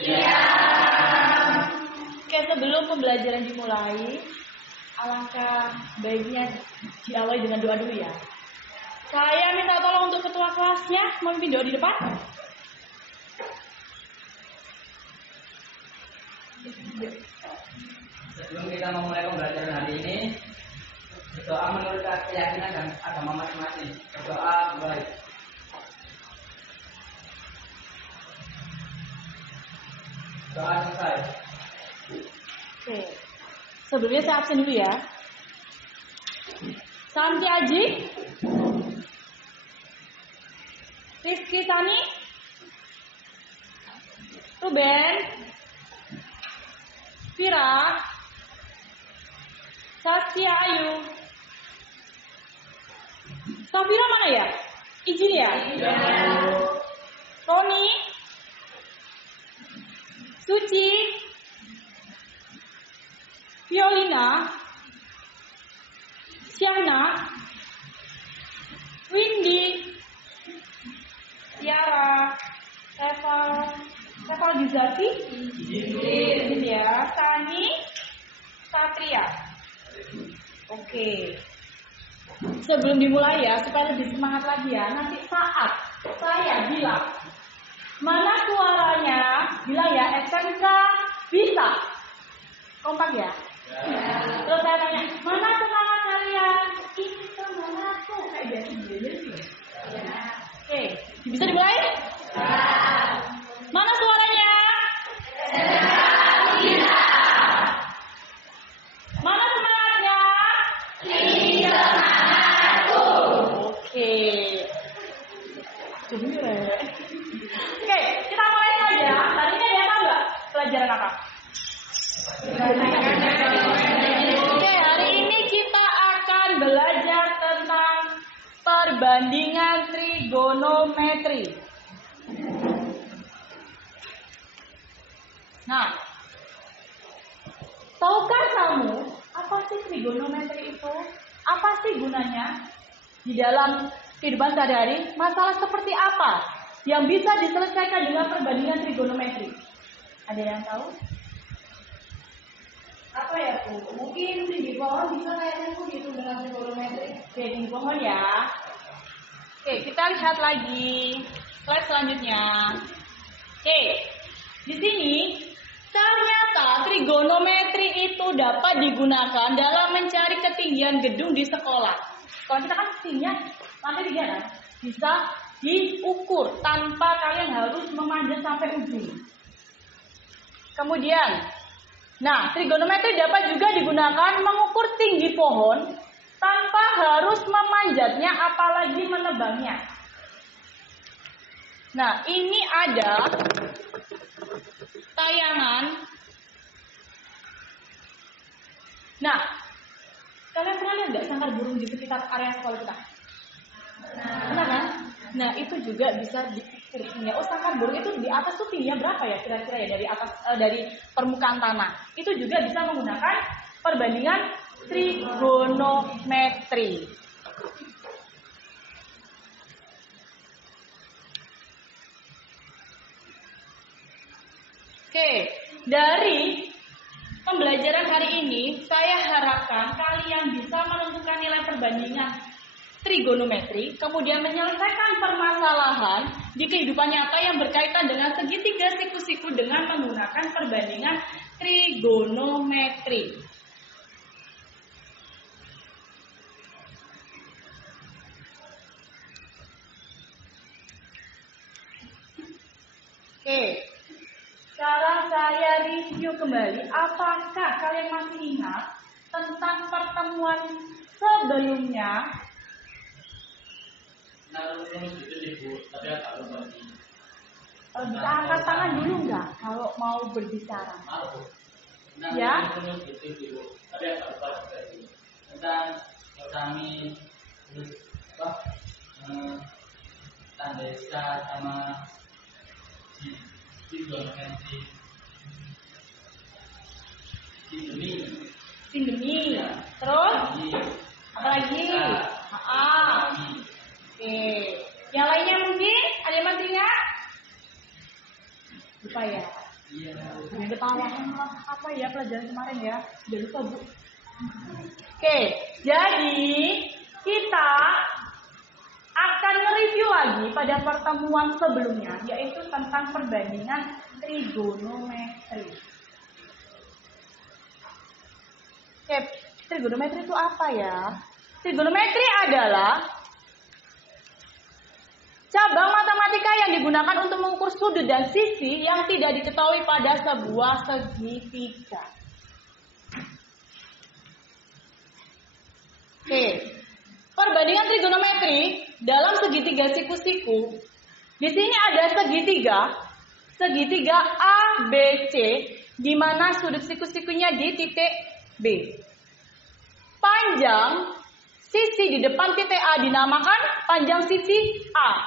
Iya. Oke, sebelum pembelajaran dimulai, alangkah baiknya diawali dengan doa dulu ya. Saya minta tolong untuk ketua kelasnya memimpin doa di depan. Sebelum kita memulai pembelajaran hari ini, berdoa menurut keyakinan dan agama masing-masing. Berdoa baik. Doa selesai. Oke. Sebelumnya saya absen dulu ya. Santi Aji, Rizky Sani, Ruben, Vira, Saskia Ayu, Safira mana ya? Izin ya? Ya. Tony, Suci, Violina, Syahna, Windy, Tiara, Eval Gizaki, izin ya, Sani, Satria. Oke. Sebelum dimulai ya, supaya lebih semangat lagi ya, nanti saat saya bilang mana suaranya, bilang ya SMK bisa. Kompak ya? Terus saya tanya, mana semangat kalian? Ini semangatku. Kayak biasa gitu. Oke, bisa dimulai? Mana suaranya? Mana semangatnya? Oke. Oke, kita mulai saja. Tadi ini ada nggak pelajaran apa? Oke, hari ini kita akan belajar tentang perbandingan trigonometri. Nah, tahukah kamu apa sih trigonometri itu? Apa sih gunanya? Di dalam kehidupan sehari-hari, masalah seperti apa yang bisa diselesaikan dengan perbandingan trigonometri? Ada yang tahu? Apa ya, Bu? Mungkin tinggi pohon bisa kayaknya Bu dihitung dengan trigonometri. Oke, tinggi pohon ya. Oke, kita lihat lagi slide selanjutnya. Oke, di sini ternyata trigonometri itu dapat digunakan dalam mencari ketinggian gedung di sekolah. Kalau kita kan tingginya lantai 3 kan, bisa diukur tanpa kalian harus memanjat sampai ujung. Kemudian, nah, trigonometri dapat juga digunakan mengukur tinggi pohon tanpa harus memanjatnya apalagi menebangnya. Nah, ini ada tayangan. Nah, kalian pernah lihat nggak sangkar burung di sekitar area sekolah kita? Pernah kan? Nah, itu juga bisa diukur tingginya. Oh, sangkar burung itu di atas tuh tingginya berapa ya kira-kira ya dari atas dari permukaan tanah? Itu juga bisa menggunakan perbandingan trigonometri. Oke, dari pembelajaran hari ini saya harapkan kalian bisa menentukan nilai perbandingan trigonometri, kemudian menyelesaikan permasalahan di kehidupan nyata yang berkaitan dengan segitiga siku-siku dengan menggunakan perbandingan trigonometri. Oke, sekarang saya review kembali. Apakah kalian masih ingat tentang pertemuan sebelumnya? Bisa angkat tangan dulu nggak kalau mau berbicara? Ya? Tentang kami tandesa sama Sindemi. Terus? Apa lagi? Oke. Yang lainnya mungkin? Ada yang masih ingat? Lupa ya? Yang ketawa apa ya pelajaran kemarin ya? Udah lupa Bu. Oke, jadi kita akan mereview lagi pada pertemuan sebelumnya, yaitu tentang perbandingan trigonometri. Oke, trigonometri itu apa ya? Trigonometri adalah cabang matematika yang digunakan untuk mengukur sudut dan sisi yang tidak diketahui pada sebuah segitiga. Oke, perbandingan trigonometri dalam segitiga siku-siku. Di sini ada segitiga ABC, di mana sudut siku-sikunya di titik B. Panjang sisi di depan titik A dinamakan panjang sisi A.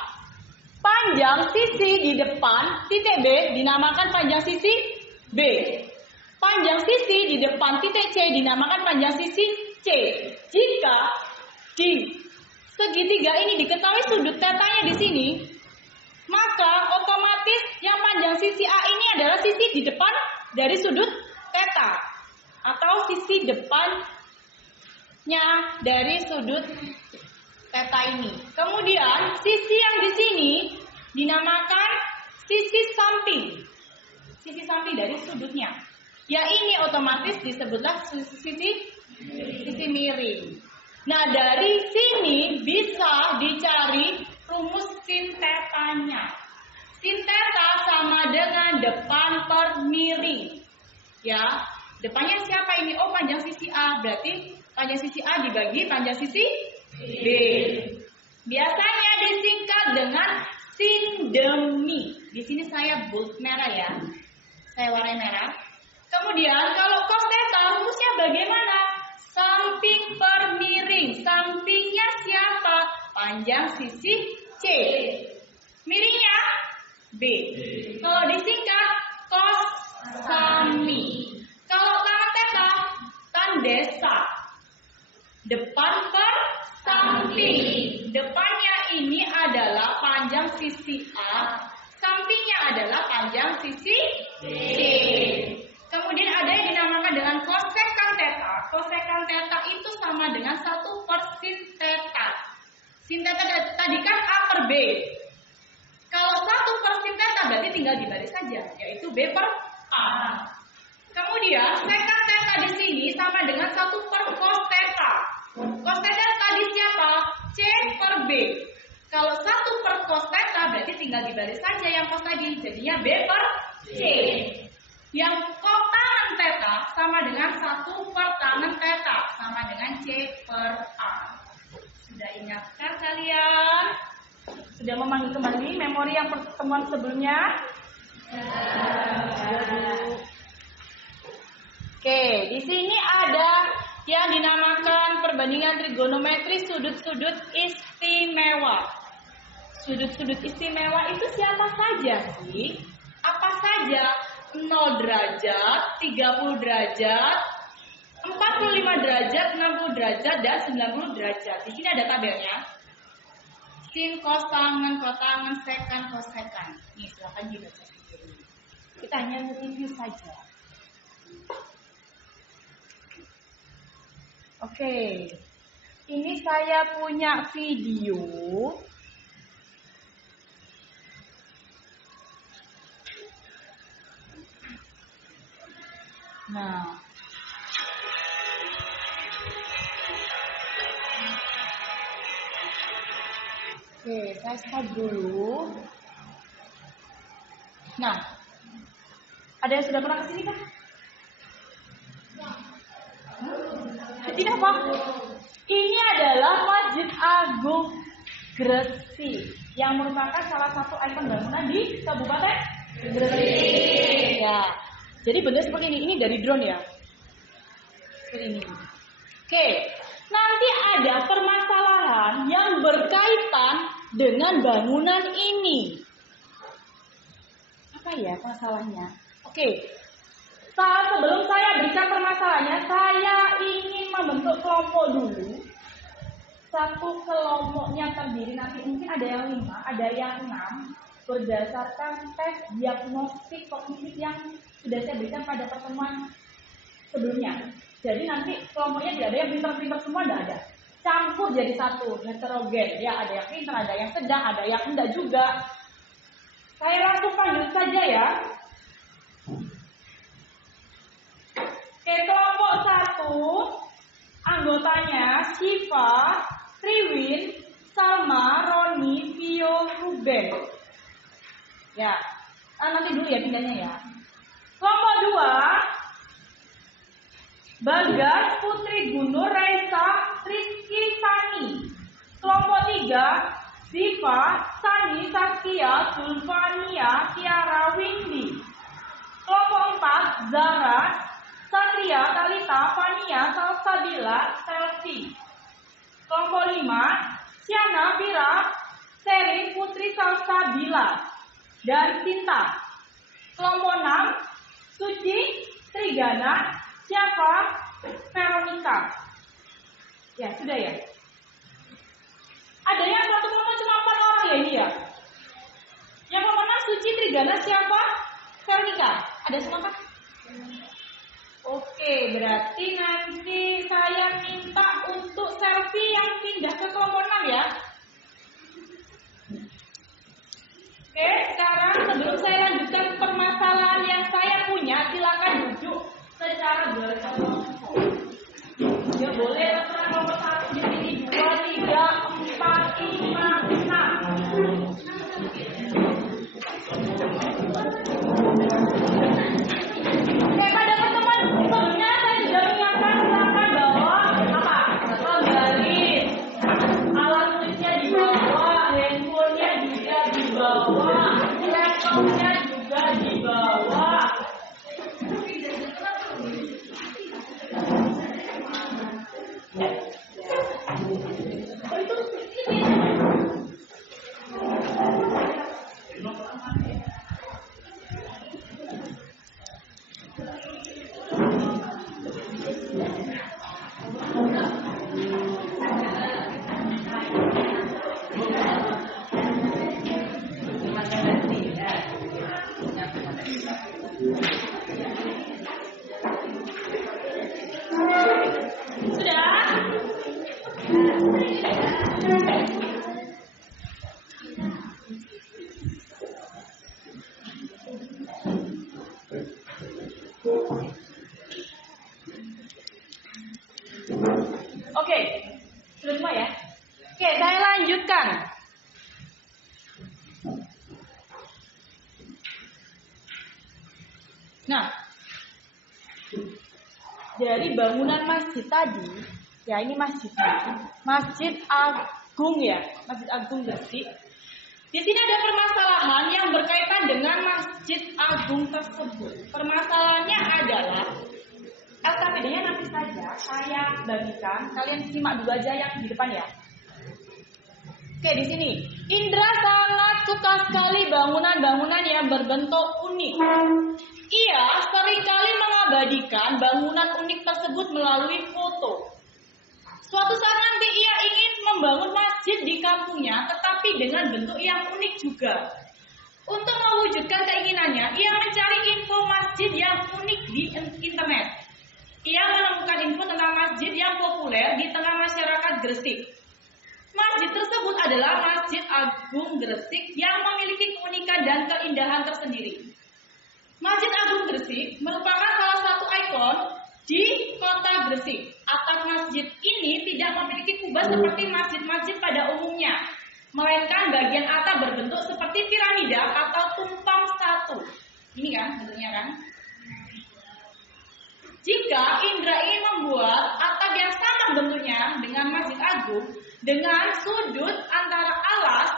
Panjang sisi di depan titik B dinamakan panjang sisi B. Panjang sisi di depan titik C dinamakan panjang sisi C. Jika di segitiga ini diketahui sudut tetanya di sini, maka otomatis yang panjang sisi A ini adalah sisi di depan dari sudut teta atau sisi depannya dari sudut teta ini. Kemudian sisi yang di sini dinamakan sisi samping. Sisi samping dari sudutnya. Ya ini otomatis disebutlah sisi miring. Nah, dari sini bisa dicari rumus sin tetanya. Sin teta sama dengan depan per miring. Ya, depannya siapa ini? Oh, panjang sisi A. Berarti panjang sisi A dibagi panjang sisi B. Biasanya disingkat dengan sin demi. Di sini saya bold merah ya. Saya warnai merah. Kemudian kalau cos theta rumusnya bagaimana? Samping per miring. Sampingnya siapa? Panjang sisi C. Miringnya B. Kalau disingkat cos sami. Kalau tan theta tan desa. Depan per samping. Depannya ini adalah panjang sisi A. Sampingnya adalah panjang sisi C. Kemudian ada yang dinamakan dengan kosekan theta. Kosekan theta itu sama dengan 1 per sin theta. Sin theta tadi kan A per B. Kalau 1 per sin theta berarti tinggal dibaris saja, yaitu B per A. Kemudian sekan theta di sini sama dengan 1 per cos theta. Cos theta tadi siapa? C per B. Kalau 1 per cos theta berarti tinggal dibaris saja yang cos tadi, jadinya B per C. Yang kotangan theta sama dengan 1 per tangen theta sama dengan C per A. Sudah ingatkah kalian? Sudah memanggil kembali memori yang pertemuan sebelumnya? Oke, di sini ada yang dinamakan perbandingan trigonometri sudut-sudut istimewa. Sudut-sudut istimewa itu siapa saja sih? Apa saja? 0 derajat, 30 derajat, 45 derajat, 60 derajat, dan 90 derajat. Di sini ada tabelnya. Sin, kotangen, sekan, kosekan. Nih, silakan dibaca sendiri. Kita hanya review saja. Oke. Ini saya punya video. Nah, oke, saya stop dulu. Nah, ada yang sudah pernah kesini kan? Tidak Pak. Ini adalah Masjid Agung Gresik yang merupakan salah satu ikon bangunan di Kabupaten Gresik. Ya. Jadi bentuk seperti ini dari drone ya. Seperti ini. Oke. Nanti ada permasalahan yang berkaitan dengan bangunan ini. Apa ya masalahnya? Oke. Sebelum saya berikan permasalahannya, saya ingin membentuk kelompok dulu. Satu kelompoknya terdiri nanti mungkin ada yang 5, ada yang 6. Berdasarkan tes diagnostik kognitif yang sudah saya berikan pada pertemuan sebelumnya. Jadi nanti kelompoknya tidak ada yang pintar-pintar semua, tidak ada. Campur jadi satu, heterogen. Ya, ada yang pintar, ada yang sedang, ada yang enggak juga. Saya langsung panggil saja ya. Oke, kelompok 1, anggotanya Syifa, Triwin, Salma, Roni, Vio, Ruben. Ya, nanti dulu ya pindahnya ya. Kelompok 2, Bagas, Putri, Gunur, Raisa, Rizky, Sani. Kelompok 3, Ziva, Sani, Saskia, Zulfania, Tiara, Windy. Kelompok 4, Zara, Satria, Talita, Fania, Salsabila, Selfie. Kelompok 5, Syana, Vira, Seri, Putri, Salsabila, dan Sinta. Kelompok 6, Suci, Trigana, Syafa, Veronica. Ya, sudah ya. Ada yang satu kelompok cuma 4 orang ya ini ya. Yang kelompok 6, Suci, Trigana, Syafa, Veronica. Ada semua kan? Oke, berarti nanti saya minta untuk selfie yang pindah ke kelompok 6 ya. Oke, sekarang sebelum saya lanjutkan permasalahan yang saya punya, silakan duduk secara berkelompok. Ya boleh terserah kelompok 1 di sini 2, 3, 4, 5, 6. Oke, pada pertemuan sebelumnya saya juga mengingatkan silakan bawa apa? Penggaris, alat tulisnya dibawa, handphonenya juga dibawa, laptopnya juga dibawa. Oke, sudah semua ya? Oke, saya lanjutkan. Nah, dari bangunan masjid tadi, ya ini masjidnya, Masjid Agung ya, Masjid Agung Gresik. Di sini ada permasalahan yang berkaitan dengan Masjid Agung tersebut. Permasalahannya adalah LKPD-nya nanti saja saya bagikan, kalian simak dulu aja yang di depan ya. Oke, di sini Indra sangat suka sekali bangunan-bangunan yang berbentuk unik. Ia seringkali mengabadikan bangunan unik tersebut melalui foto. Suatu saat nanti ia ingin membangun masjid di kampungnya, tetapi dengan bentuk yang unik juga. Untuk mewujudkan keinginannya, ia mencari info masjid yang unik di internet. Ia menemukan info tentang masjid yang populer di tengah masyarakat Gresik. Masjid tersebut adalah Masjid Agung Gresik yang memiliki keunikan dan keindahan tersendiri. Masjid Agung Gresik merupakan salah satu ikon di kota Gresik. Atap masjid ini tidak memiliki kubah seperti masjid-masjid pada umumnya, melainkan bagian atap berbentuk seperti piramida atau tumpang satu. Ini kan bentuknya kan? Jika Indra ingin membuat atap yang sama bentuknya dengan Masjid Agung, dengan sudut antara alas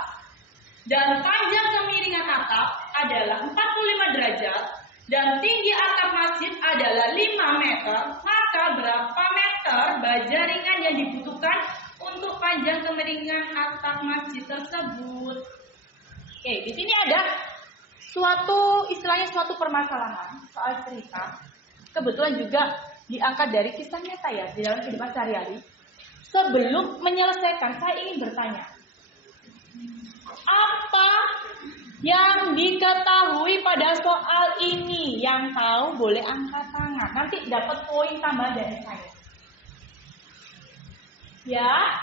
dan panjang kemiringan atap adalah 45 derajat dan tinggi atap masjid adalah 5 meter, maka berapa meter baja ringan yang dibutuhkan untuk panjang kemiringan atap masjid tersebut? Oke, di sini ada suatu permasalahan soal cerita. Kebetulan juga diangkat dari kisah nyata ya di dalam kehidupan sehari-hari. Sebelum menyelesaikan, saya ingin bertanya, apa Yang diketahui pada soal ini, yang tahu boleh angkat tangan. Nanti dapat poin tambah dari saya. Ya.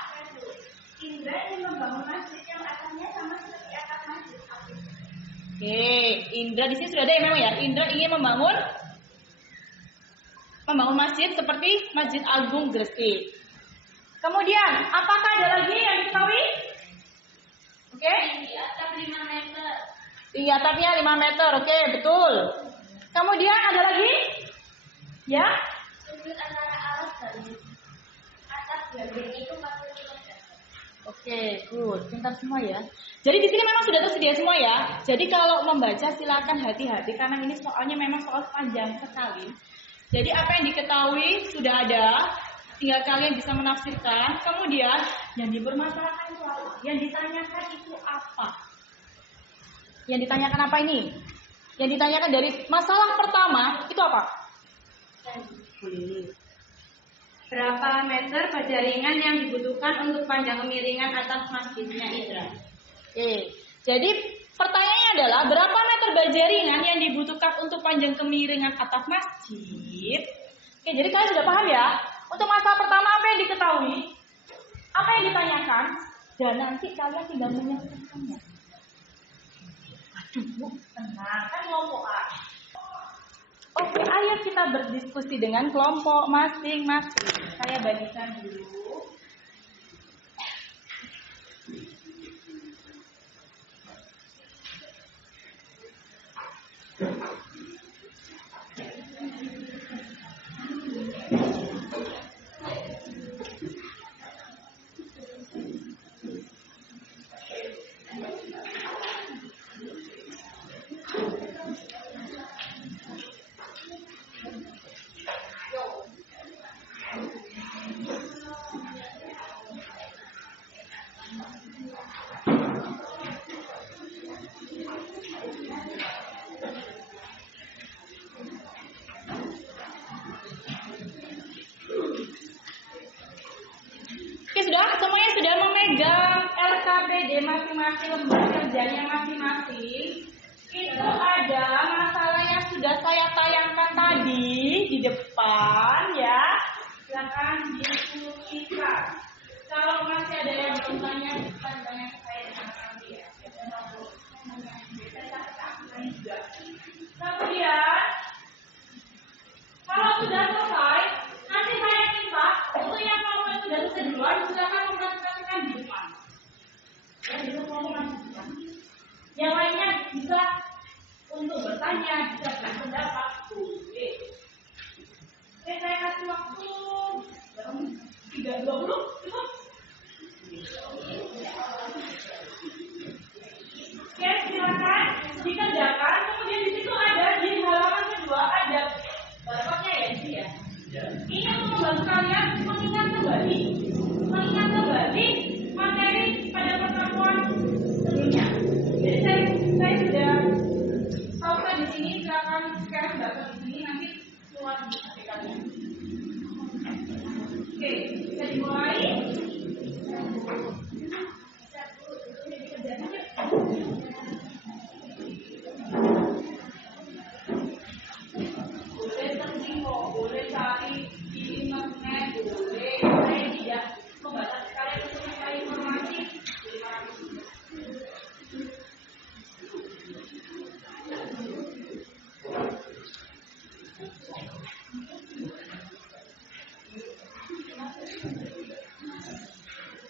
Indra ingin membangun masjid yang atapnya sama seperti atap masjid. Oke, Indra di sini sudah ada ya memang ya. Indra ingin membangun masjid seperti Masjid Agung Gresik. Kemudian, apakah ada lagi yang diketahui? Oke? Tinggi atap 5 meter. Tinggi atapnya 5 meter, oke, betul. Kemudian ada lagi? Ya? Sudut antara alas dan atap gandeng itu 40 cm. Oke, good. Pintar semua ya. Jadi di sini memang sudah tersedia semua ya. Jadi kalau membaca silakan hati-hati karena ini soalnya memang soal panjang sekali. Jadi apa yang diketahui sudah ada, tinggal kalian bisa menafsirkan. Kemudian yang dipermasalahkan itu apa? Yang ditanyakan itu apa? Yang ditanyakan apa ini? Yang ditanyakan dari masalah pertama itu apa? Berapa meter berjaringan yang dibutuhkan untuk panjang kemiringan atap masjidnya, Indra? Oke. Jadi pertanyaannya adalah berapa meter berjaringan yang dibutuhkan untuk panjang kemiringan atap masjid? Oke, jadi kalian sudah paham ya? Untuk masalah pertama apa yang diketahui? Apa yang ditanyakan? Dan nanti kalian tinggal menyelesaikannya. Aduh, Bu, tenang, kan kelompokan. Oke, ayo kita berdiskusi dengan kelompok masing-masing. Saya bagikan dulu. Semuanya sudah memegang LKPD masing-masing, lembar kerjanya masing-masing. Itu ada masalah yang sudah saya tayangkan tadi di depan ya. Silakan diskusikan. Kalau masih ada yang belum tanya, silakan tanya ke saya nanti ya. Kemudian, kalau sudah selesai, nanti saya minta untuk yang kelompok yang sudah selesai duluan, silakan mempresentasikan di depan. Ya, di depan. Yang lainnya bisa untuk bertanya, bisa berpendapat. Oke, saya kasih waktu 3:20, cukup? Oke, silakan dikerjakan. Kemudian di situ ada di halaman kedua ada barcode-nya ya di sini ya. Ini untuk membantu kalian mengingat kembali materi pada pertemuan sebelumnya. Jadi saya sudah tahukan di sini, silakan sekarang baca di sini nanti keluar di aplikasinya. Oke, bisa dimulai. Boleh terjemah, boleh cari di internet, boleh. Saya tidak membatasi kalian untuk mencari informasi.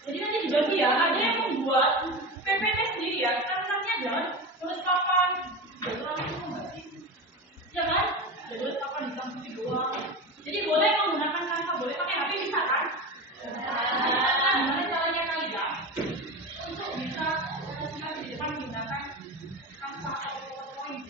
Jadi nanti dibagi ya, ada yang membuat PPT sendiri ya, anaknya jangan tulis papan, ya kan? Tulis papan di kampus doang. Jadi boleh menggunakan kanva, boleh pakai HP bisa kan? Gimana caranya kalian untuk bisa presentasi di depan menggunakan kanva atau PowerPoint?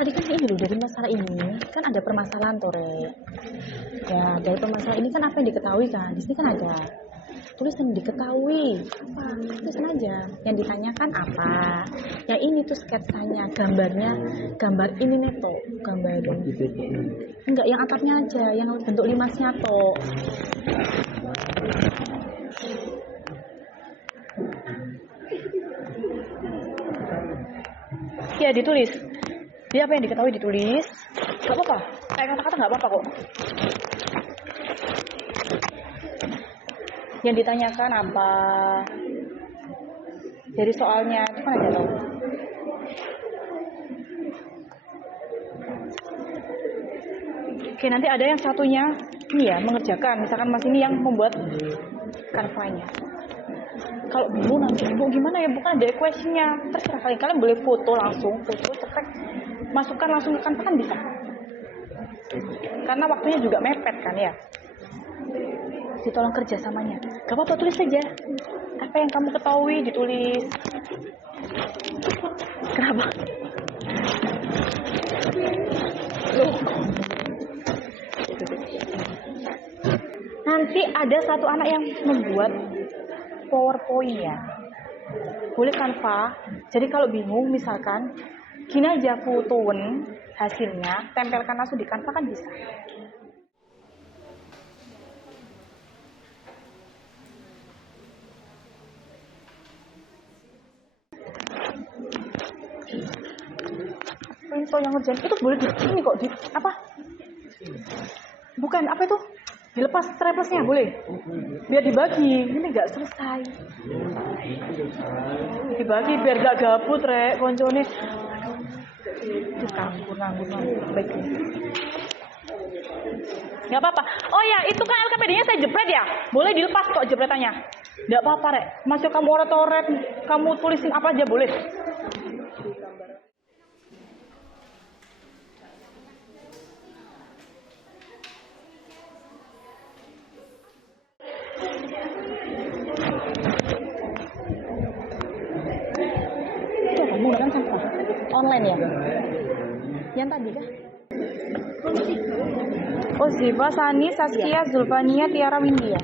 tadi kan ini loh, dari masalah ini kan ada permasalahan Tore. Ya, dari permasalahan ini kan apa yang diketahui kan? Di sini kan ada tulisan diketahui apa? Tulisan aja. Yang ditanyakan apa? Yang ini tuh sketsanya, gambarnya, gambar ini nih toh, gambar enggak yang atapnya aja, yang bentuk limasnya toh. Ya ditulis. Dia apa yang diketahui ditulis. Gak apa-apa. Kayak kata-kata gak apa-apa kok. Yang ditanyakan apa? Dari soalnya itu kan ada tau. Oke, nanti ada yang satunya ini ya, mengerjakan. Misalkan Mas ini yang membuat kanvanya. Kalau bingung nanti ibu gimana ya, bukan ada questionnya, terserah kalian boleh foto langsung, foto cetek, masukkan langsung ke kanva kan bisa, karena waktunya juga mepet kan ya. Ditolong kerjasamanya, gak apa-apa tulis saja, apa yang kamu ketahui ditulis. Kenapa? Loh. Nanti ada satu anak yang membuat PowerPoint ya, boleh Canva. Jadi kalau bingung misalkan gini aja, fotoin hasilnya, tempelkan langsung di Canva kan bisa. Info yang ngerjain itu boleh di sini kok, di apa? Bukan apa itu? Dilepas straplesnya boleh, biar dibagi. Ini nggak selesai, dibagi biar nggak gabut rek koncone. Itu nganggur baik. Nggak apa-apa. Oh ya, itu kan LKPD-nya saya jepret ya, boleh dilepas kok jepretannya. Nggak apa-apa rek, masuk kamu orat-oret, kamu tulisin apa aja boleh. Menggunakan sampah online ya, yang tadi kah? Oh Ziva, Sani, Saskia, Zulfania, Tiara, Windia.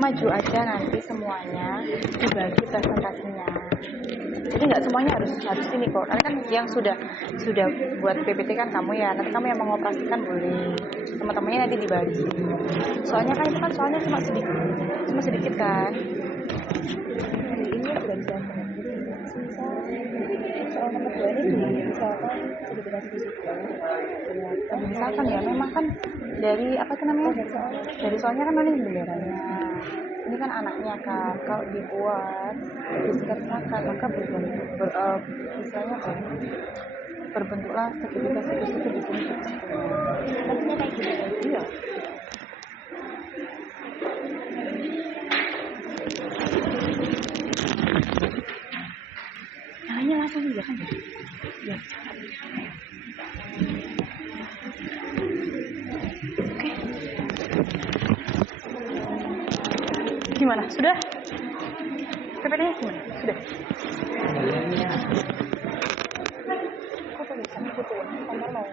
Maju aja nanti semuanya dibagi presentasinya. Jadi nggak semuanya harus ini kok. Nanti kan yang sudah buat PPT kan kamu ya. Nanti kamu yang mengoperasikan boleh. Teman-temannya nanti dibagi. Soalnya kan itu kan soalnya cuma sedikit kan. Ini sudah bisa. Soal nomor 2 ini misalkan sudah dikasih di situ. Misalkan ya, memang kan dari apa itu namanya? Dari soalnya kan ini benderanya. Ini kan anaknya kan. Kalau dibuat disketsakan maka misalnya kan berbentuklah segitiga situ di sini. Maksudnya kayak gitu. Iya. Nyalanya langsung aja kan ya? Ya. Oke. Gimana? Sudah? PPT-nya gimana? Sudah? Kok tulisannya fotoin nomor 0.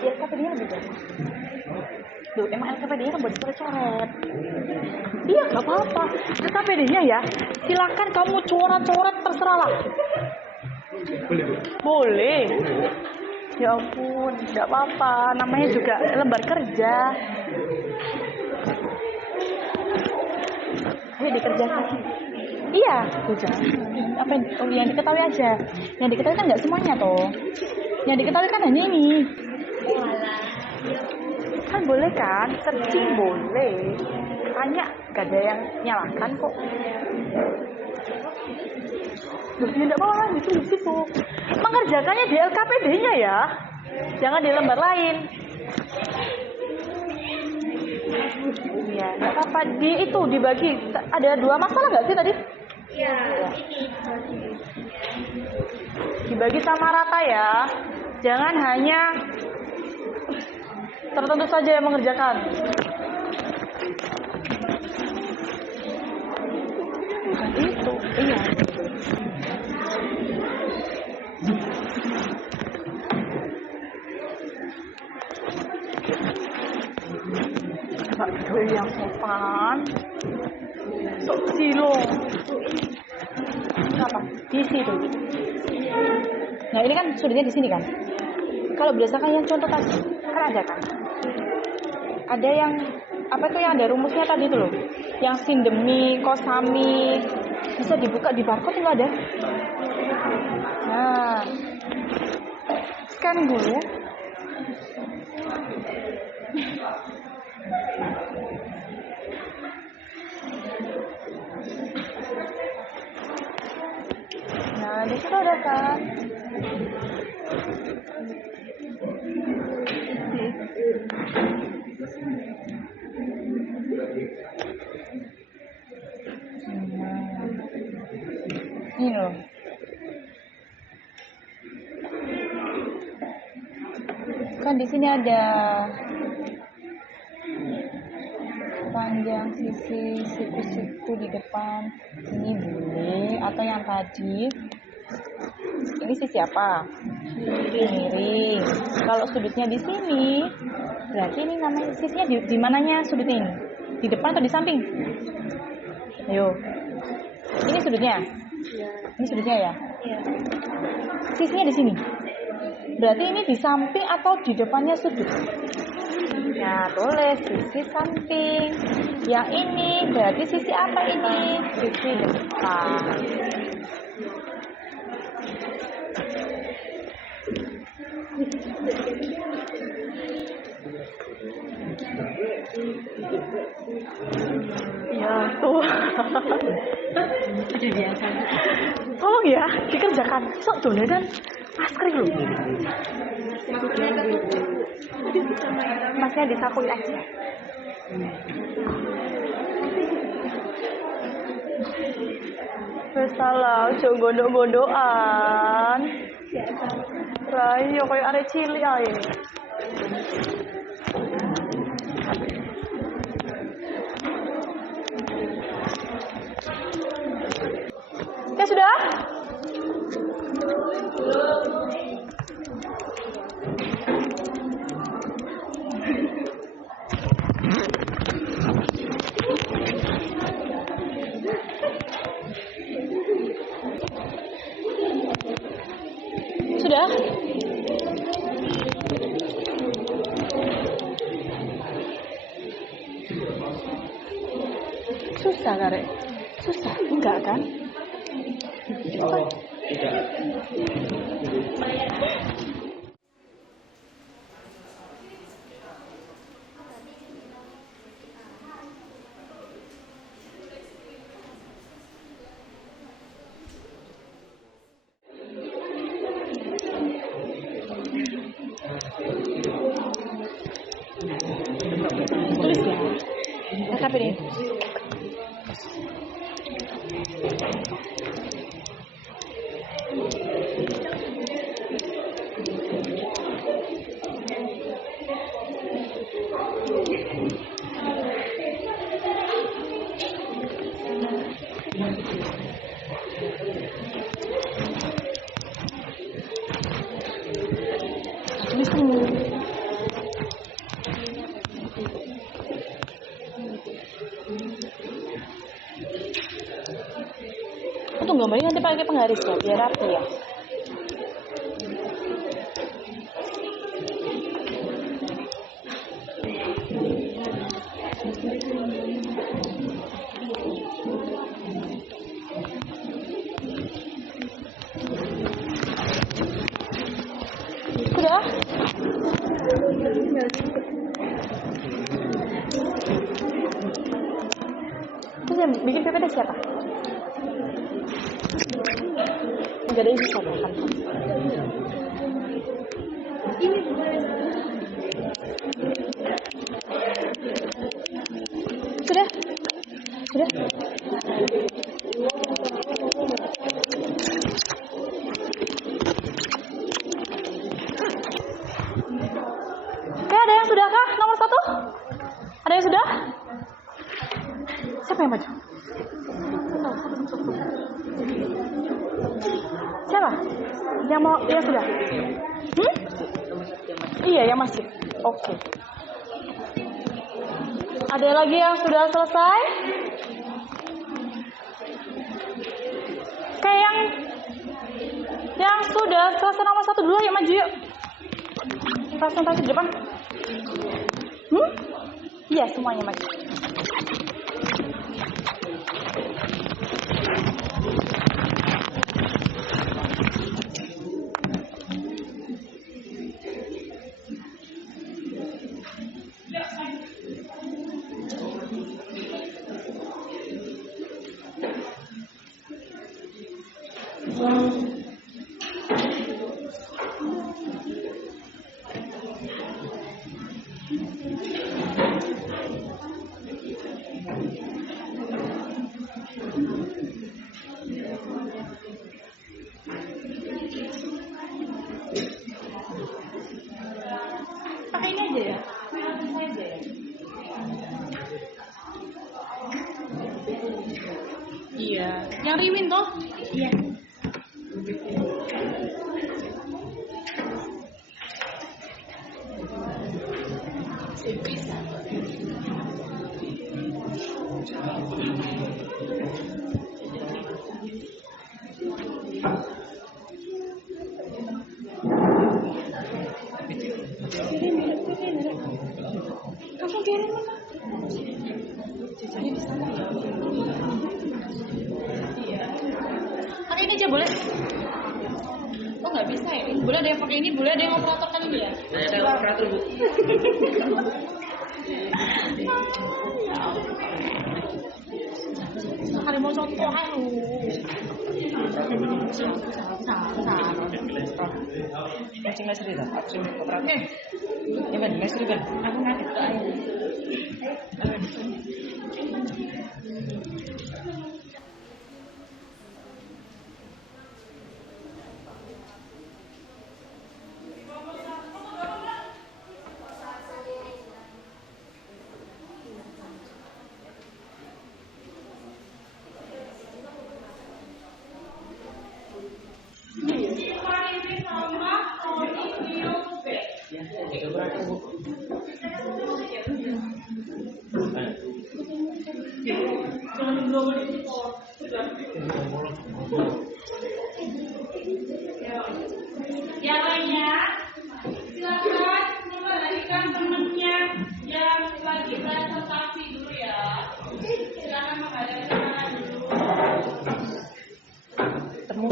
Biar KPD-nya lebih bagus. Duh, emang LKPD-nya kan buat coret-coret. Iya, gak apa-apa. LKPD-nya ya, silakan kamu coret-coret, terserah lah. Boleh. Ya ampun, gak apa-apa. Namanya juga lembar kerja. Ayo dikerjakan. Iya, jangan. Apa yang diketahui aja. Yang diketahui kan nggak semuanya toh. Yang diketahui kan hanya ini. Kan boleh kan, searching boleh. Tanya, gak ada yang nyalakan kok. Loh, ya enggak apa-apa, di situ. Mengerjakannya di LKPD-nya ya. Jangan di lembar lain. Ya, enggak apa-apa. Itu dibagi. Ada 2 masalah nggak sih tadi? Iya, ini. Dibagi sama rata ya. Jangan hanya tertentu saja yang mengerjakan. Bukan itu. Iya. Sok silong. Apa? Di situ. Nah ini kan sudutnya di sini kan. Kalau berdasarkan yang contoh tadi, kan ada kan? Ada yang apa itu yang ada rumusnya tadi itu loh, yang sindemi, kosami, bisa dibuka di barcode nggak ada? Nah, scan dulu. Nah, di situ ada kan? Ini loh. Kan di sini ada panjang sisi siku-siku di depan. Ini boleh atau yang tadi? Ini sisi apa? Miring. Kalau sudutnya di sini, berarti ini namanya sisinya di mananya sudutnya ini? Di depan atau di samping? Ayo. Ini sudutnya? Ini sudutnya ya? Iya. Sisinya di sini. Berarti ini di samping atau di depannya sudut? Nah, boleh sisi samping. Yang ini berarti sisi apa ini? Sisi depan. Ya Tuhan. Udah biasa. Tolong ya, dikerjakan. Sok dolenan masker lu. Masnya disakui aja. Wes salah, ojo gondok-gondokan. Lah iya koyo arek cilik ae. Ya sudah? Sudah? Susah Karek? Susah? Enggak kan? Oh, tidak. Tulis ya. Kakak ini. Tulis dulu. Aku gambarnya nanti pakai penggaris ya, biar rapi ya. Sudah? Terus yang bikin PPT siapa? Enggak ada yang bisa makan. Sudah? Sudah? Oke, ada yang sudah kah? Nomor 1? Ada yang sudah? Siapa yang maju? Siapa? Yang mau, yang sudah? Iya, yang masih. Oke. Ada lagi yang sudah selesai? udah kelas nomor 1 dulu, yuk maju yuk. Presentasi di depan. Iya, semuanya maju. Pakai ini aja ya? Iya, yang riwin toh? Iya. Langsung kirim mana? Jajannya di sana ya. Iya. Pakai ini aja boleh? Oh nggak bisa ya? Boleh ada yang pakai ini, boleh ada yang operator kan ini ya? Ada operator Bu. Hari mau contoh lu. Macam mesri dah. Macam operator. Ya kan, mesri kan. Aku ngadep ke air. Yang lainnya, silakan mengembalikan temannya yang lagi presentasi dulu ya. Silakan mengembalikan dulu. Temu.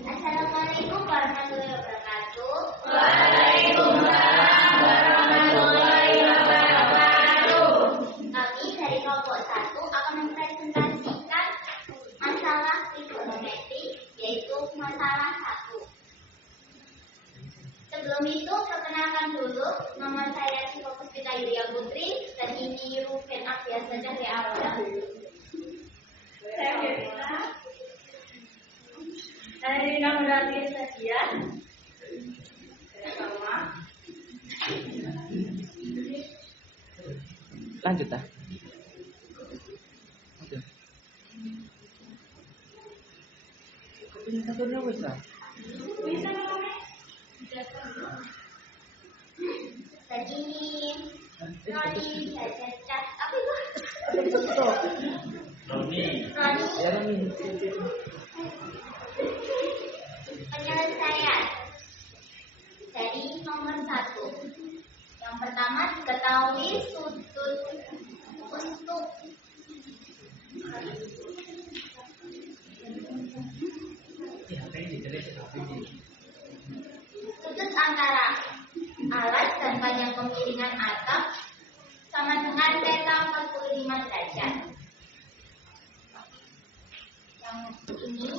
Assalamualaikum warahmatullahi wabarakatuh. Kami dari kelompok 1 akan mempresentasikan masalah trigonometri, yaitu masalah 1. Sebelum itu, perkenalkan dulu, nama saya Siva Yulia Putri dan ini Ruben Abiasa Cahya Awal. Saya Devina. Saya Devina Murati Sadia. Sama. Lanjut dah. Oke. Punya satunya bisa. Bisa Segini, Roni, Cacat, apa itu? Roni. Ya Roni. Penyelesaian dari nomor 1. Yang pertama, diketahui sudut untuk sudut antara alas dan panjang kemiringan atap sama dengan theta 45 derajat. Yang ini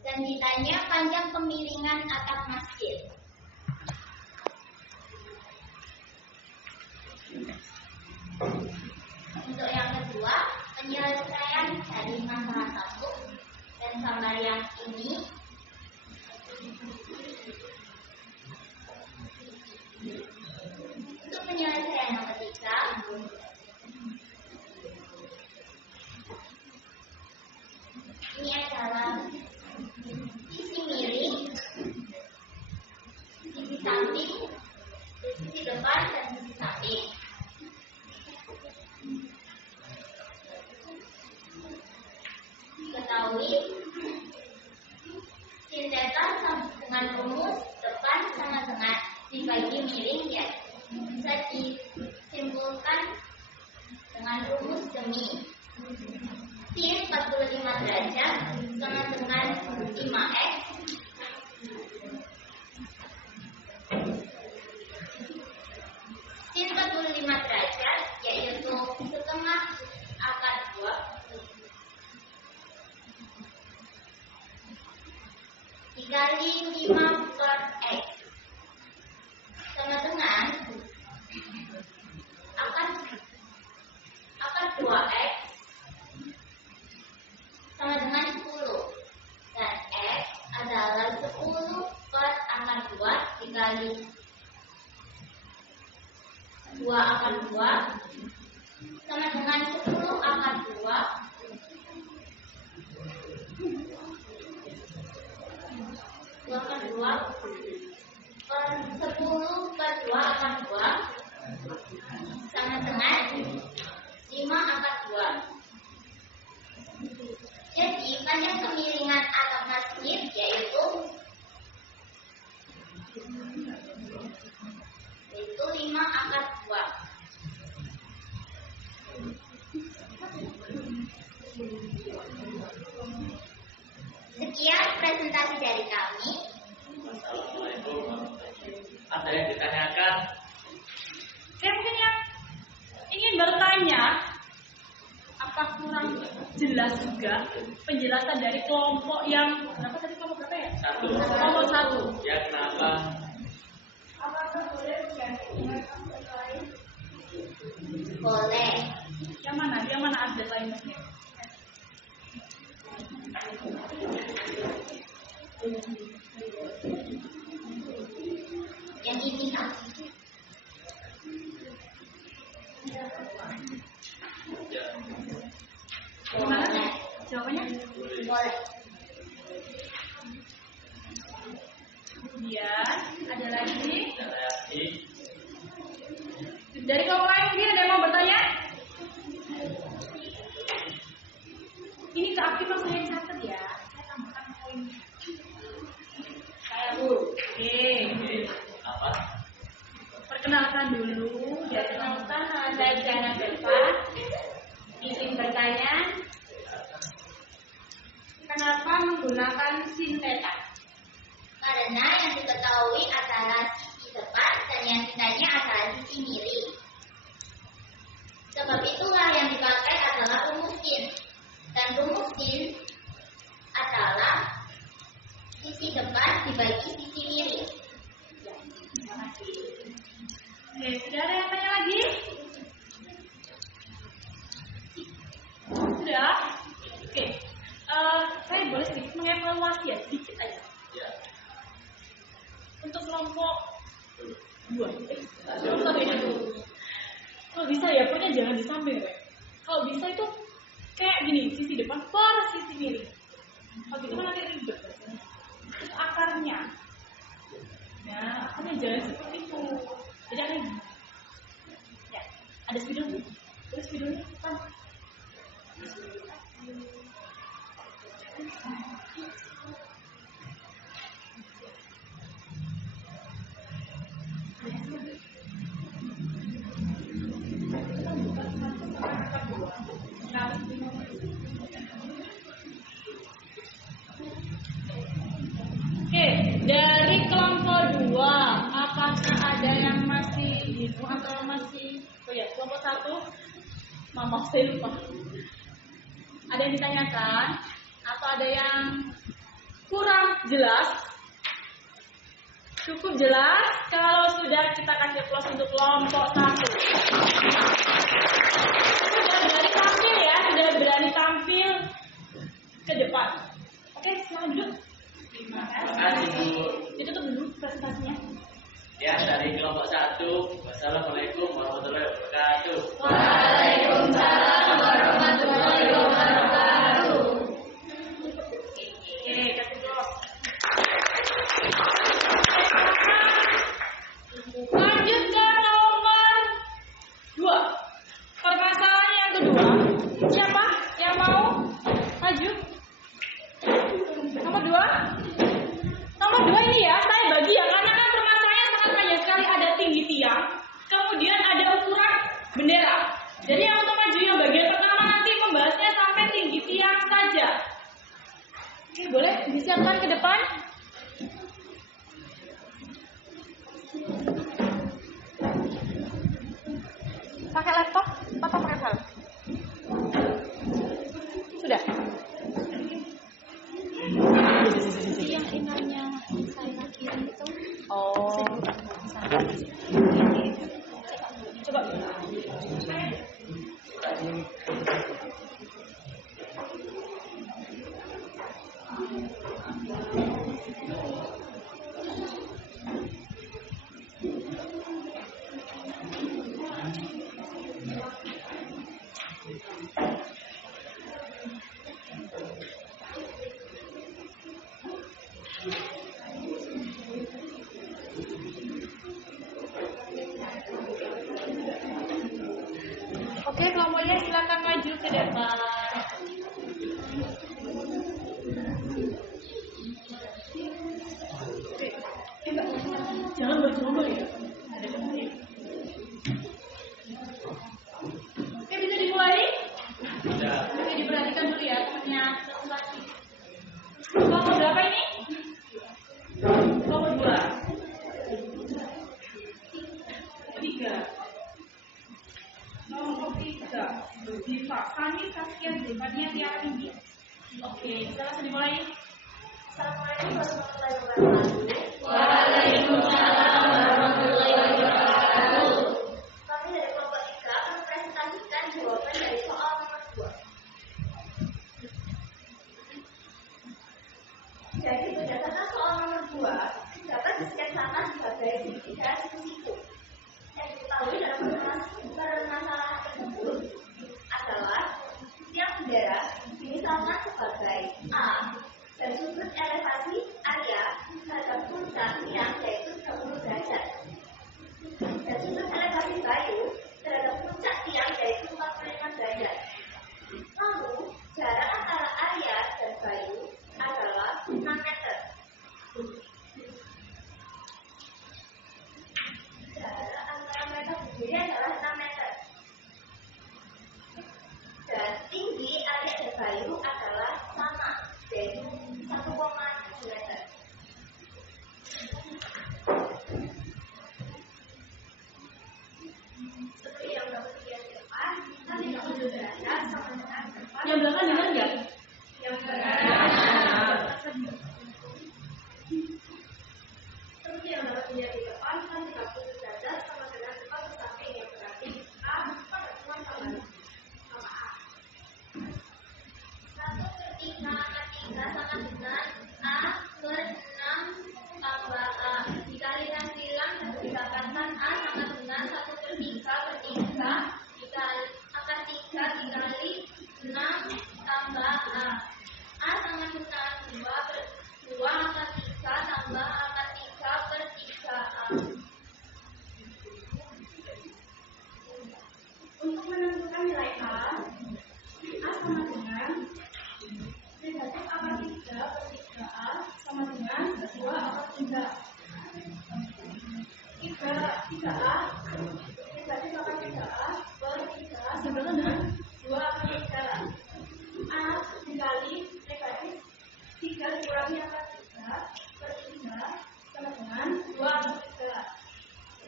dan ditanya panjang kemiringan atap masjid. Untuk yang kedua, penyelesaian dari masalah 1 dan gambar yang ini. Untuk penyelesaian yang ketiga, ini adalah sisi miring dibagi miring ya bisa disimpulkan dengan rumus semi. Sin 45 derajat sama dengan 5x sin 45 derajat yaitu setengah akar 2 dikali 5 per x sama dengan akar 2x sama dengan 10 dan x adalah 10 per akar 2 dikali 2 akar 2 sama dengan 10 akar 2 akar 2 per 10 per 2 akar 2 sama dengan 5 akar 2. Jadi panjang kemiringan atap masjid yaitu 5 akar 2. Sekian presentasi dari kami. Assalamualaikum. Ada yang ditanyakan? Saya mungkin yang ingin bertanya, apa kurang jelas juga penjelasan dari kelompok yang berapa tadi, kelompok berapa ya? Kelompok 1. Ya, kenapa? Apakah boleh berganti dengan update lain? Boleh. Yang mana update lainnya? Yang ini kan? Gimana? Jawabannya? Boleh. Kemudian ada lagi Reaksi. dari kelompok lain, mungkin ada yang mau bertanya? Ini keaktifan saya catat ya. Saya tambahkan poin. Saya Bu. Oke. Apa? Perkenalkan dulu. Perkenalkan, nama saya Diana Belva. Izin bertanya, kenapa menggunakan sin theta? Karena yang diketahui adalah sisi depan dan yang ditanya adalah sisi miring. Sebab itulah yang dipakai adalah rumus sin. Dan rumus sin adalah sisi depan dibagi sisi miring. Oke, sudah ada yang tanya lagi? Sudah? Oke. Saya boleh sedikit mengevaluasi ya, sedikit aja. Ya. Untuk kelompok 2. Kelompok 1 ini dulu. Kalau bisa ya, pokoknya jangan di samping. Kalau bisa itu kayak gini, sisi depan per sisi miring. Kalau gitu kan nanti ribet. Terus akarnya. Nah, akarnya jangan seperti itu. Jadi ada gini. Ya, ada spidol. Terus spidolnya kan. Oke, dari kelompok 2, apakah ada yang masih bingung atau masih? Oh ya, kelompok 1, Mama saya lupa. Ada yang ditanyakan? Atau ada yang kurang jelas? Cukup jelas? Kalau sudah, kita kasih plus untuk kelompok 1. Sudah berani tampil ya, sudah berani tampil ke depan. Oke, silakan duduk. Terima kasih, Bu. Ditutup dulu presentasinya. Ya, dari kelompok 1. Wassalamualaikum warahmatullahi wabarakatuh. Waalaikumsalam warahmatullahi wabarakatuh. Oke, kasih close. Lanjut ke nomor 2. Permasalahan yang kedua. Siapa yang mau maju? Nomor 2. Nomor 2 ini ya, saya laptop atau pakai file? Sudah? Yang inanya saya kirim itu Oh. Coba. Oke, kelompoknya silakan maju ke depan. Jangan bergerombol ya. Oke, bisa dimulai? Oke, diperhatikan dulu ya temannya. Satu lagi. Kelompok berapa ini? Kelompok 2. 3. Kelompok 3. Diva, kami Saskia, depannya Tiara Tinggi. Oke, bisa langsung dimulai. Assalamualaikum warahmatullahi wabarakatuh. Waalaikumsalam warahmatullahi wabarakatuh. Kami dari kelompok 3 akan mempresentasikan jawaban dari soal nomor 2. Jadi berdasarkan soal nomor 2 dapat disketsakan sebagai indikasi risiko. Yang diketahui dalam permasalahan tersebut adalah tiang bendera dimisalkan sebagai A dan sudut elevasi area terhadap puncak tiang yaitu 30 derajat dan sudut elevasi kayu terhadap puncak tiang yaitu 45 derajat. Lalu jarak antara area dan kayu adalah 6 meter. Jarak antara mereka berdiri adalah 6 meter. Dan tinggi area dan kayu adalah sama, yaitu 1,7 meter. Seperti yang dapat dilihat di depan, kita tidak perlu derajat sama dengan tempat Yang belakang dengar nggak? yang seperti yang dapat dilihat di depan, kan 30 derajat sama dengan tempat di samping yang berarti A pada semua sama A. 1/3 sama dengan A per 6 tambah A. Dikalikan silang didapatkan A sama dengan 1/3/3 dikali akar 3 dikali 6 tambah A. A sama dengan 2/2 akar 3 tambah akar 3/3A. Untuk menentukan nilai A sama dengan negatif akar 3/3A sama dengan 2 akar 3. 3A negatif akar 3A per 3 sama dengan 2 akar 3. A dikali negatif 3 dikurangi akar 3 per 3 sama dengan 2 akar 3.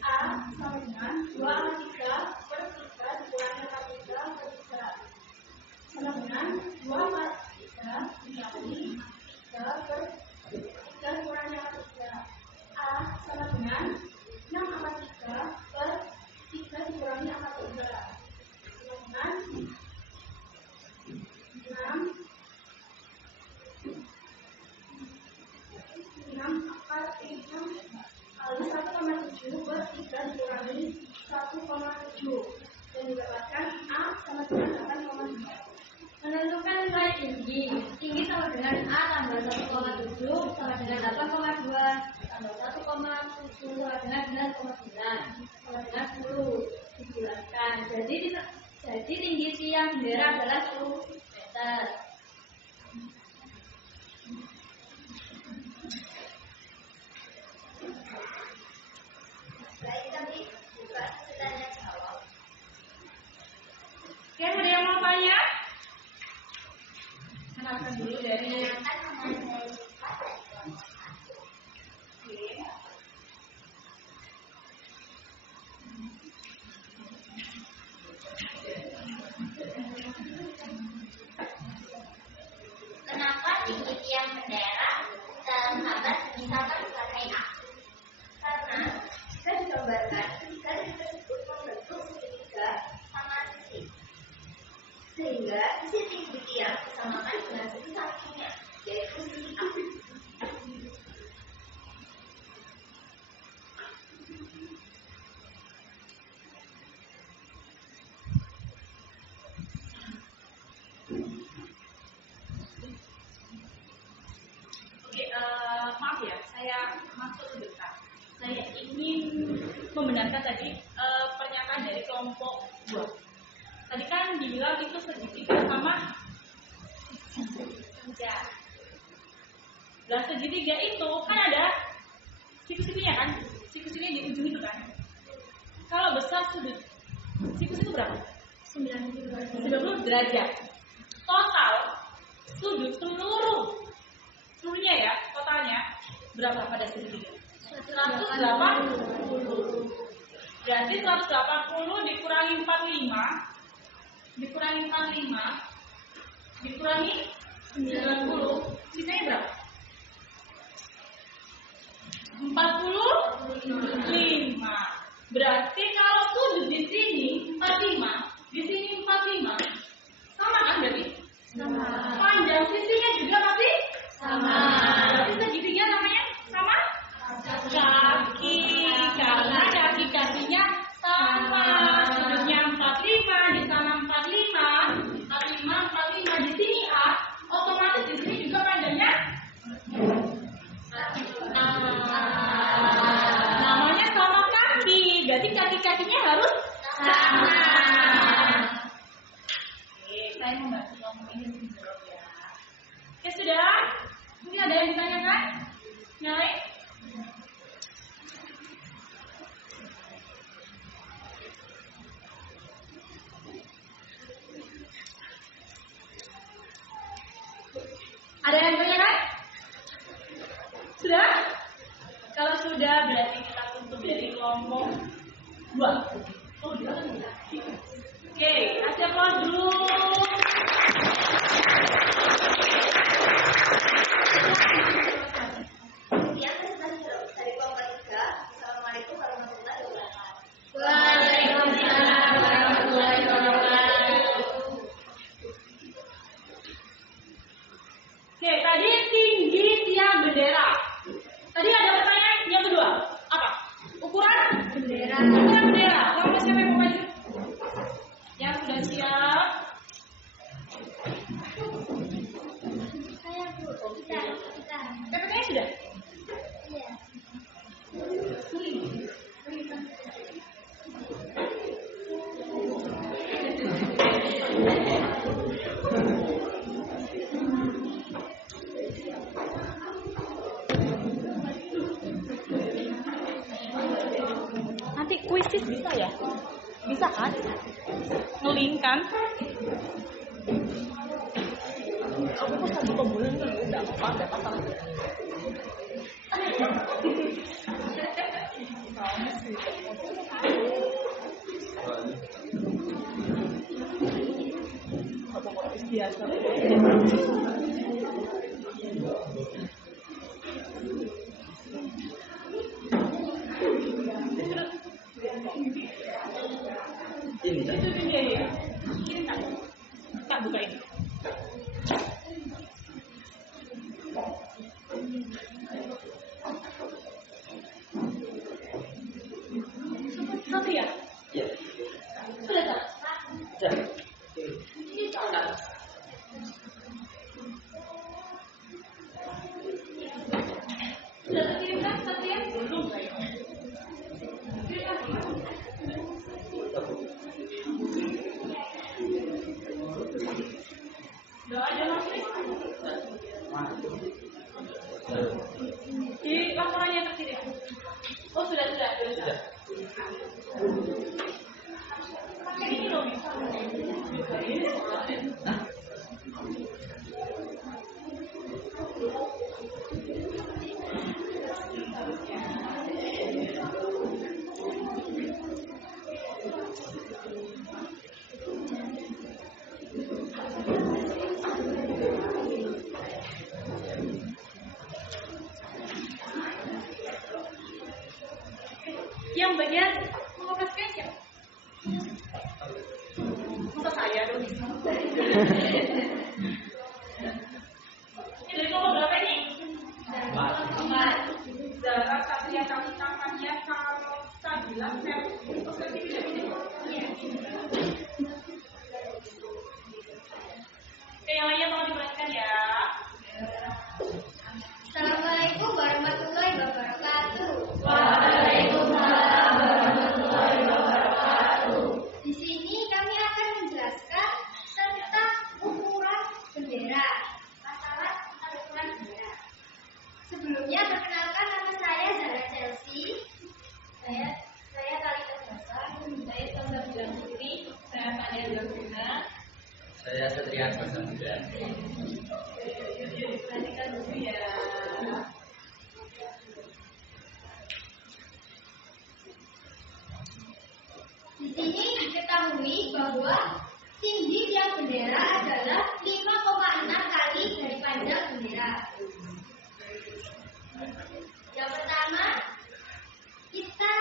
A sama dengan 2 akar 3 per 3 dikurangi akar 3 per 3 sama dengan 2 akar 3 dikali 3 per 3 dikurangi akar 3. A sama dengan 6 akar 3 per 3 dikurangi akar 3 sama dengan 6 akar 3 kali 1,7 per 3 dikurangi 1,7 dan didapatkan A sama dengan 8,2. Menentukan nilai tinggi. Tinggi sama dengan A tambah 1,7 sama dengan 8,2 tambah 1,7 sama dengan 9,9 sama dengan 10 dibulatkan. Jadi tinggi tiang bendera adalah 10 meter. Baik, kami buka tanya jawab. Oke, ada yang mau tanya? Kenalkan dulu dari sebentar. Saya ingin membenarkan tadi pernyataan dari kelompok 2. Tadi kan dibilang itu segitiga sama segitiga. Nah, segitiga itu kan ada siku-sikunya kan? Siku-sikunya di ujung itu kan? Kalau besar sudut, sikus itu berapa? 90 derajat. Total sudut seluruhnya ya, totalnya berapa pada segitiga? 180. Berarti 180 dikurangi 45 dikurangi 90, sisanya berapa? 45. Berarti kalau sudut di sini 45, di sini 45, sama kan berarti? Sama. Panjang sisinya juga pasti sama. Berarti segitiga namanya sama? Kaki, karena kaki-kakinya sama. Sudutnya 45, di sana 45, 45, di sini A, otomatis di sini juga panjangnya namanya sama kaki, berarti kaki-kakinya harus sama. Oke, saya membantu ngomong ini menjawab ya. Oke, sudah? Mungkin ada yang ditanyakan? Yang lain? Ada yang ditanyakan? Sudah? Kalau sudah berarti kita tutup dari kelompok 2. Oh, 2 kan bisa. Oke, kasih aplaus dulu. Yang dari kelompok 3. Assalamualaikum warahmatullahi wabarakatuh. Waalaikumsalam warahmatullahi wabarakatuh. Oke, tadi tinggi tiang bendera. Tadi ada pertanyaan yang kedua. Apa? Ukuran bendera. Ukuran bendera. Yang udah siap yang mau maju? Yang sudah siap? Saya Bu. Kita. PPT-nya sudah? Iya. Nanti kuisis bisa ya? Bisa kan? Ngelink kan? Aku kok 1 bulan kan udah apa sama. Biasa. Ini Itu dia ya. Ini tak buka ini. Satu ya? ya. Sudah tak? Sudah. Ini tak. Sudah terkirim kan? Satu ya? Belum kayaknya. Udah ada masih? Di laporannya terkirim. Oh sudah. Pakai ini loh. Yang bagian mengoperasikan siapa? Masa saya dong? Ini dari kelompok berapa ini? 4. Dalam satu yang kami kampanye kalau kita bilang perspektif beda-beda. Oke, yang lainnya tolong diperhatikan ya. Assalamualaikum warahmatullahi wabarakatuh. Kementerian Sosial Budaya. Perhatikan dulu ya. Di sini diketahui bahwa tinggi tiang bendera adalah 5,6 kali dari panjang bendera. Yang pertama, kita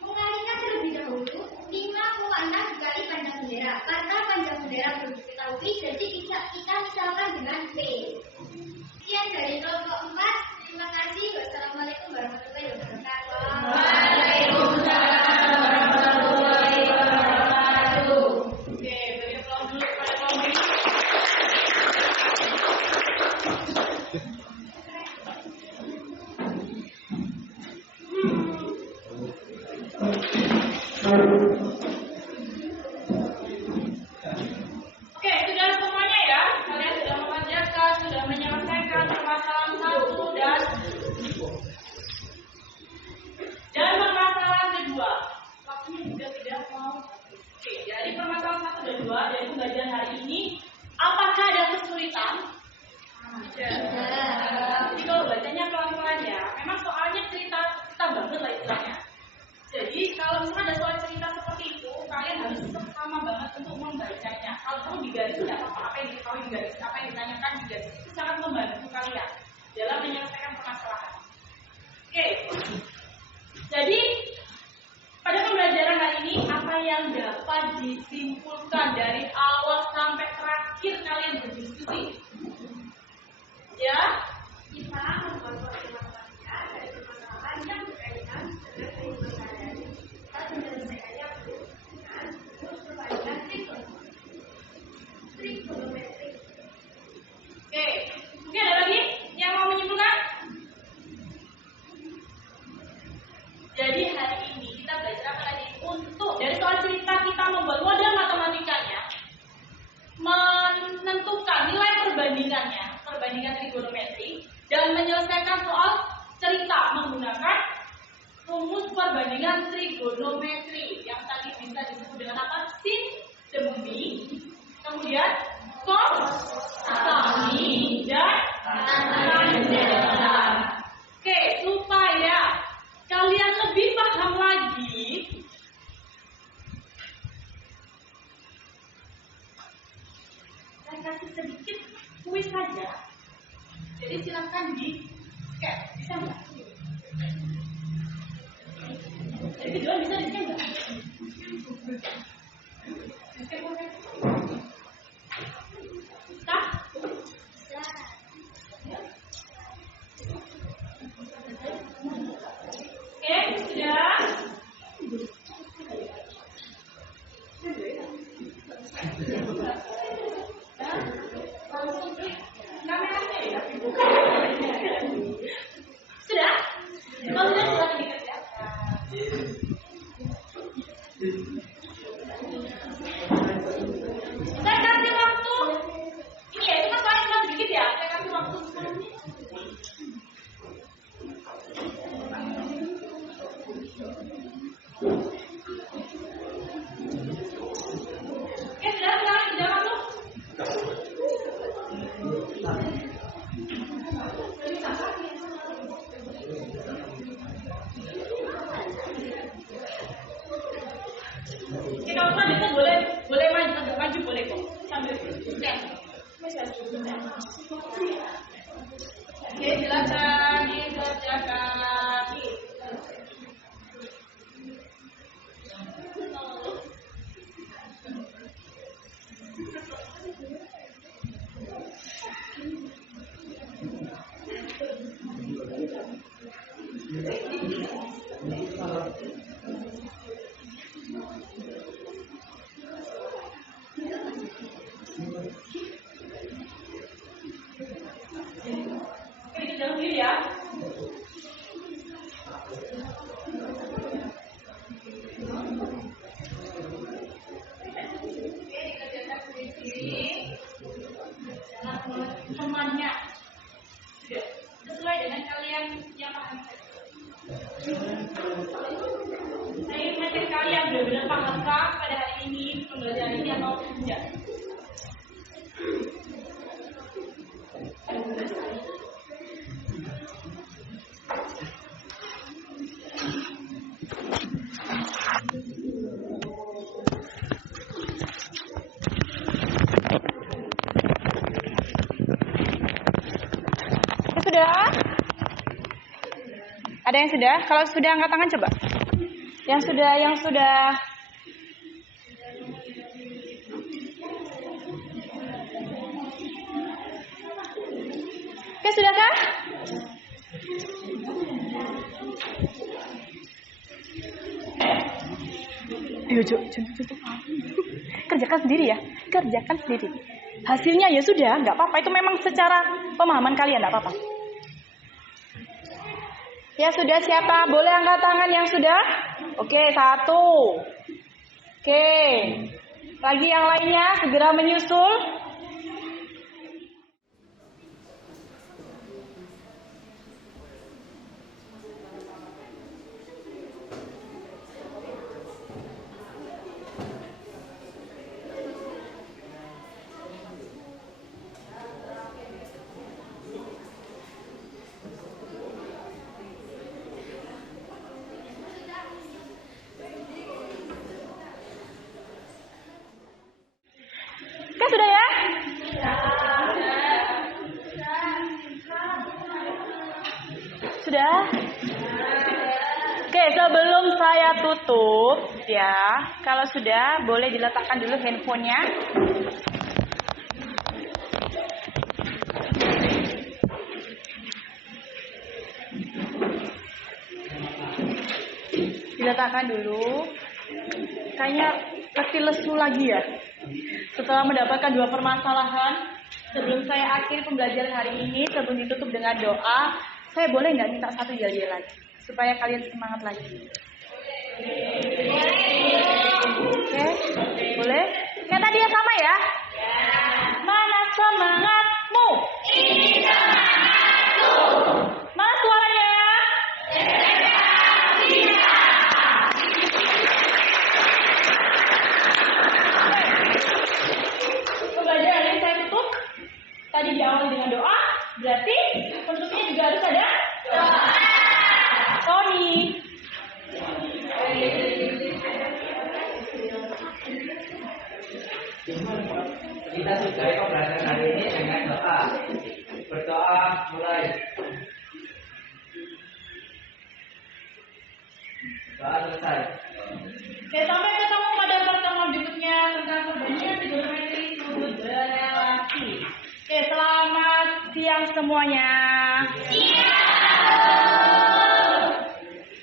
mengalikan terlebih dahulu 5,6 dikali panjang bendera. Karena panjang bendera belum diketahui, jadi kita misalkan dengan P. Sekian dari kelompok 4. Terima kasih. Wassalamualaikum warahmatullahi wabarakatuh. Waalaikumsalam warahmatullahi wabarakatuh. Oke, beri aplaus dulu kepada kelompok ini. Oke, sudah semuanya ya. Kalian sudah mengerjakan, sudah menyelesaikan permasalahan 1 dan permasalahan kedua. Waktunya juga tidak mau. Oke, jadi permasalahan 1 dan 2 dari pembelajaran hari ini, apakah ada kesulitan? Tidak. Jadi kalau bacanya pelan-pelan ya. Memang soalnya cerita banget lah istilahnya. Jadi kalau misalnya ada soal cerita seperti itu, kalian harus sama banget untuk membacanya. Kalau perlu digaris, tidak apa-apa. Apa yang diketahui digaris, apa yang ditanyakan digaris. Itu sangat membantu kalian dalam menyelesaikan permasalahan. Oke. Jadi pada pembelajaran hari ini, apa yang dapat disimpulkan dari awal sampai terakhir kalian berdiskusi? Ya, Kita membuat suatu matematika dari permasalahan yang berkaitan dengan kehidupan sehari-hari dan menyelesaikannya dengan rumus perbandingan trigonometri. oke. Mungkin ada lagi yang mau menyimpulkan? Jadi hari ini kita belajar apa lagi? Untuk dari soal cerita kita membuat model matematikanya, menentukan nilai perbandingan trigonometri, dan menyelesaikan soal cerita menggunakan rumus perbandingan trigonometri yang tadi bisa disebut dengan apa? Sin demi, kemudian cos sami, dan tan delta. Oke, supaya kalian lebih paham lagi, saya kasih sedikit kuis saja. Jadi silakan di scan, bisa nggak? Jadi kedua bisa di scan nggak? Di scan boleh? Bisa? Oke, sudah. Kameranya ya? Sudah? Kalau sudah silakan dikerjakan. Saya kasih waktu. Ini ya, itu kan paling cuma sedikit ya. Saya kasih waktu 10 menit. Oke, sudah silakan kerjakan tuh. Oke, kalau nggak bisa boleh maju, agak maju boleh kok sambil scan. Oke, silakan dikerjakan. Oke, dikerjakan dulu ya. Oke, dikerjakan sendiri. Jangan temannya. Sudah sesuai dengan kalian yang paham saja. Saya ingin mengajak kalian benar-benar paham pada hari ini pembelajaran ini atau tidak. Ada yang sudah? Kalau sudah angkat tangan coba. Yang sudah. Oke, sudahkah? Ayo, kerjakan sendiri ya. Kerjakan sendiri. Hasilnya ya sudah, nggak apa-apa. Itu memang secara pemahaman kalian, nggak apa-apa. Ya sudah, siapa? Boleh angkat tangan yang sudah? Oke, 1. Oke. Lagi yang lainnya segera menyusul. Oke, sudah ya? Sudah? Oke, sebelum saya tutup ya, kalau sudah boleh diletakkan dulu handphonenya. Diletakkan dulu. Kayaknya letih lesu lagi ya. Setelah mendapatkan 2 permasalahan, sebelum saya akhiri pembelajaran hari ini, sebelum ditutup dengan doa, saya boleh nggak minta 1 yel-yel lagi? Supaya kalian semangat lagi. Oke, boleh? Kayak tadi ya, sama ya? Mana semangatmu? Ini semangatku. Mana suaranya? Pembelajaran ini saya tutup. Tadi diawali dengan doa, berarti penutupnya juga harus ada doa. Tony. Kita sudahi pembelajaran hari ini dengan doa. Berdoa mulai. Doa selesai. Oke, sampai ketemu pada pertemuan berikutnya tentang perbandingan trigonometri sudut berelasi. Oke, selamat siang semuanya.